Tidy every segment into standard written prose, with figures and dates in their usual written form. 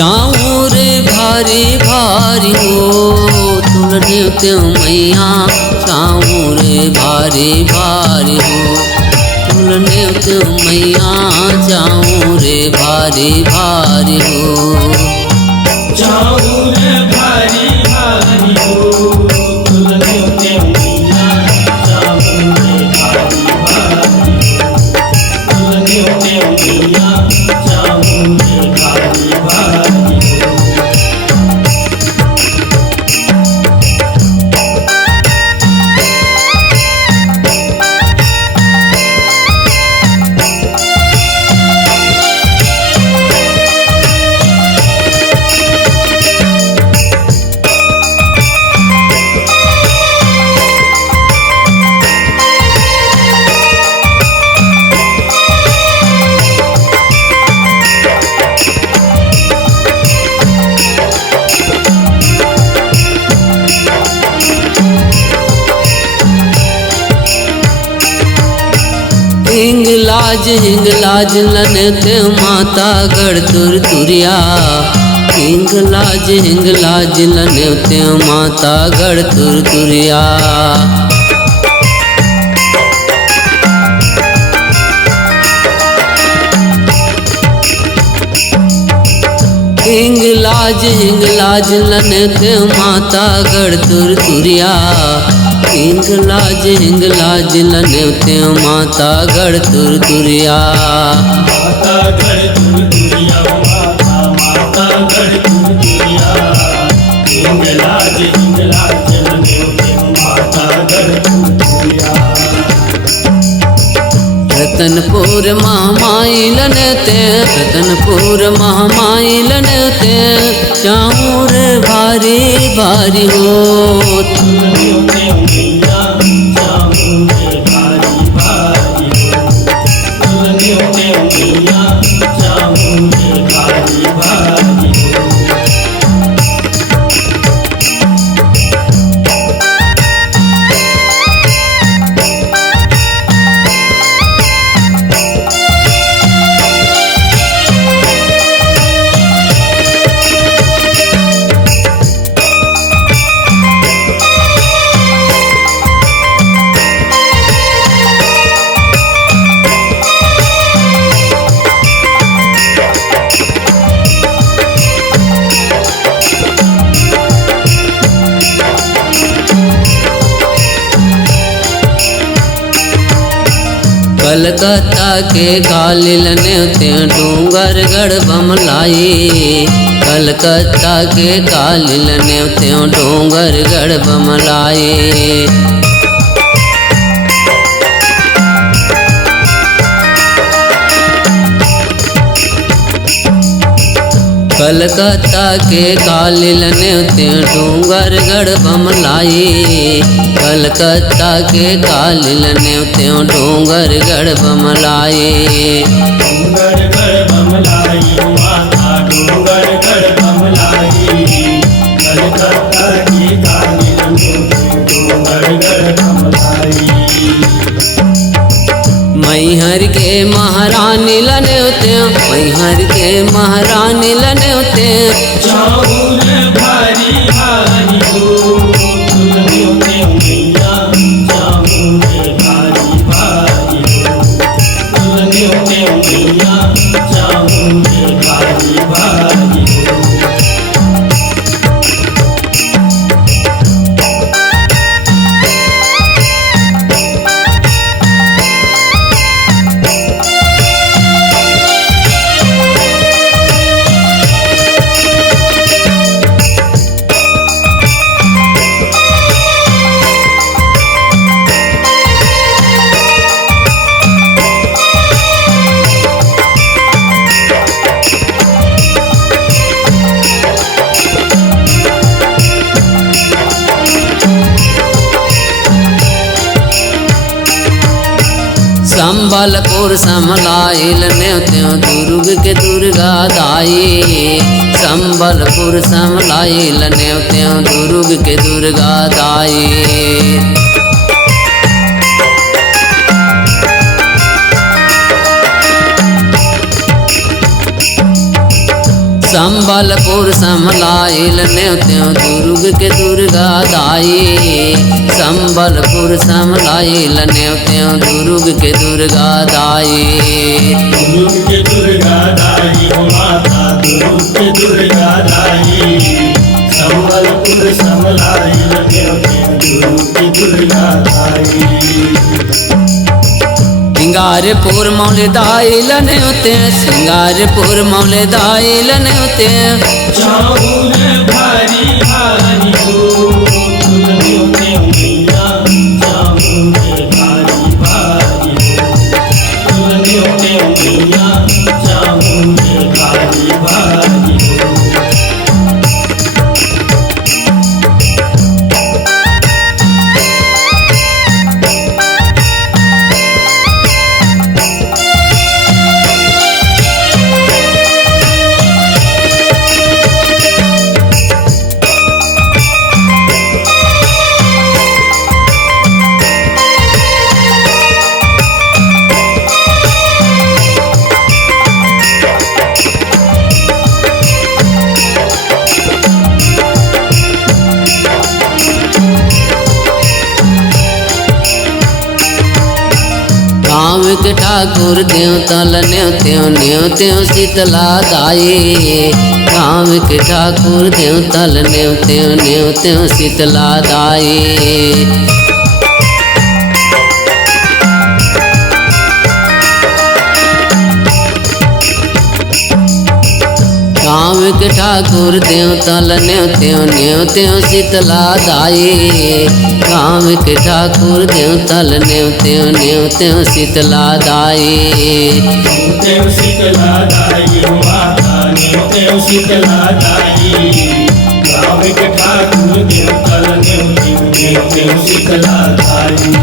चाऊर भारी भारी हो तुलने त्यों मैया, चाऊर भारी भारी हो तुलने त्यों मैया, चाऊर भारी भारी हो। चाऊर भारी भारी हो तुलने त्यों मैया, चाऊर भारी भारी हो तुलने त्यों मैया, चाऊर भारी भारी हो। हिंगलाज लनते माता गढ़ तुर तुरिया, हिंगलाज लनते माता गढ़ तुर तुरिया। हिंगलाज लनते माता गढ़ तुर तुरिया, हिंगलाज लनते माता गढ़ तुर तुरिया। माता गढ़ तुर तुरिया, माता गढ़ तुर तुरिया, हिंगलाज लनते माता गढ़ तुर तुरिया। रतनपुर महामाई लनते, रतनपुर महामाई लनते, चाऊर भारी भारी हो तुलने त्यों मैया, चाऊर भारी भारी हो तुलने त्यों मैया, चाऊर भारी भारी हो। कलकत्ता के कालिल नेवते डूंगरगढ़ बमलाई, कलकत्ता के कालिल नेवते डूंगरगढ़ बमलाई। कलकत्ता के कालिल नेवते डूंगरगढ़ बमलाई, कलकत्ता के कालिल नेवते डूंगरगढ़ बमलाई। डूंगरगढ़ बमलाई माता डूंगरगढ़ बमलाई, कलकत्ता की कालिल नेवते डूंगरगढ़ बमलाई। मैहर के महारानी लनेवते, मैहर के महारानी लनेवते, चाऊर भारी भारी हो तुलने त्यों मैया, चाऊर भारी भारी हो तुलने त्यों मैया, चाऊर भारी भारी हो। संबलपुर समलाइल नेवते दुर्ग के दुर्गा दाई, संबलपुर समलाइल नेवते दुर्ग के दुर्गा दाई। संबलपुर समलाइल न्योत्यो दुर्ग के दुर्गा दाई। संबलपुर समलाइल न्योत्यो दुर्ग के दुर्गा दाई। दुर्ग के दुर्गा दाई हो माता दुर्ग के दुर्गा दाई। संबलपुर समलाइल न्योत्यो दुर्ग के दुर्गा दाई। सिंगारपुर मौले दाइल न्योते सिंगारपुर मौले दाइल न्योते। चाऊर भारी भारी हो तुल न्योते मैया चाऊर भारी भारी हो तुल न्योते मैया चाऊर भारी भारी हो। गाँव के ठाकुर देव तल न्योत्यो न्योत्यो शीतला दाई। गाँव के ठाकुर देव तल न्योत्यो न्योत्यो शीतला दाई। गाँव के ठाकुर देव तल न्योत्यो न्योत्यो शीतला दाई। गाँव के ठाकुर देव तल न्योत्यो न्योत्यो शीतला दाई। न्योत्यो शीतला दाई हो माता न्योत्यो शीतला दाई। गाँव के ठाकुर देव तल न्योत्यो न्योत्यो शीतला दाई।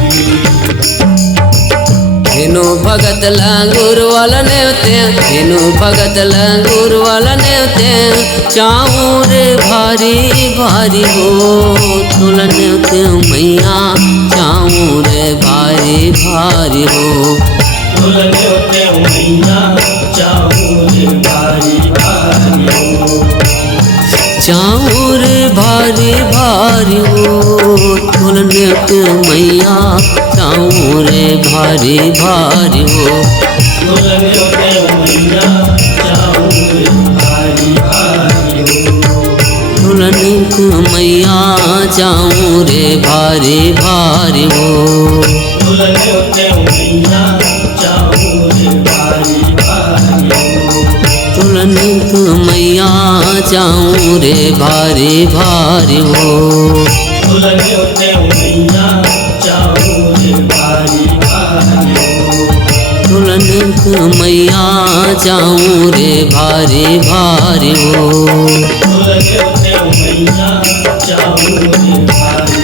धेनु भगत लंगूर वाला न्योते धेनु भगत लंगूर वाला न्योते। चाऊर भारी भारी हो तुल न्योते मैया चाऊर भारी भारी हो तुल न्योते मैया चाऊर भारी भारी हो। चाऊर भारी भारी हो तुल न्योते मैया चाऊर भारी भारी हो तुल न्योते मैया चाऊर भारी भारी हो। तुल न्योते मैया चाऊर भारी भारी हो तुल न्योते मैया चाऊर भारी भारी हो। तुल न्योते मैया चाऊर भारी भारी हो तुल न्योते मैया चाऊर भारी भारी हो। तुल न्योते मैया चाऊर भारी भारी हो तुल न्योते मैया चाऊर भारी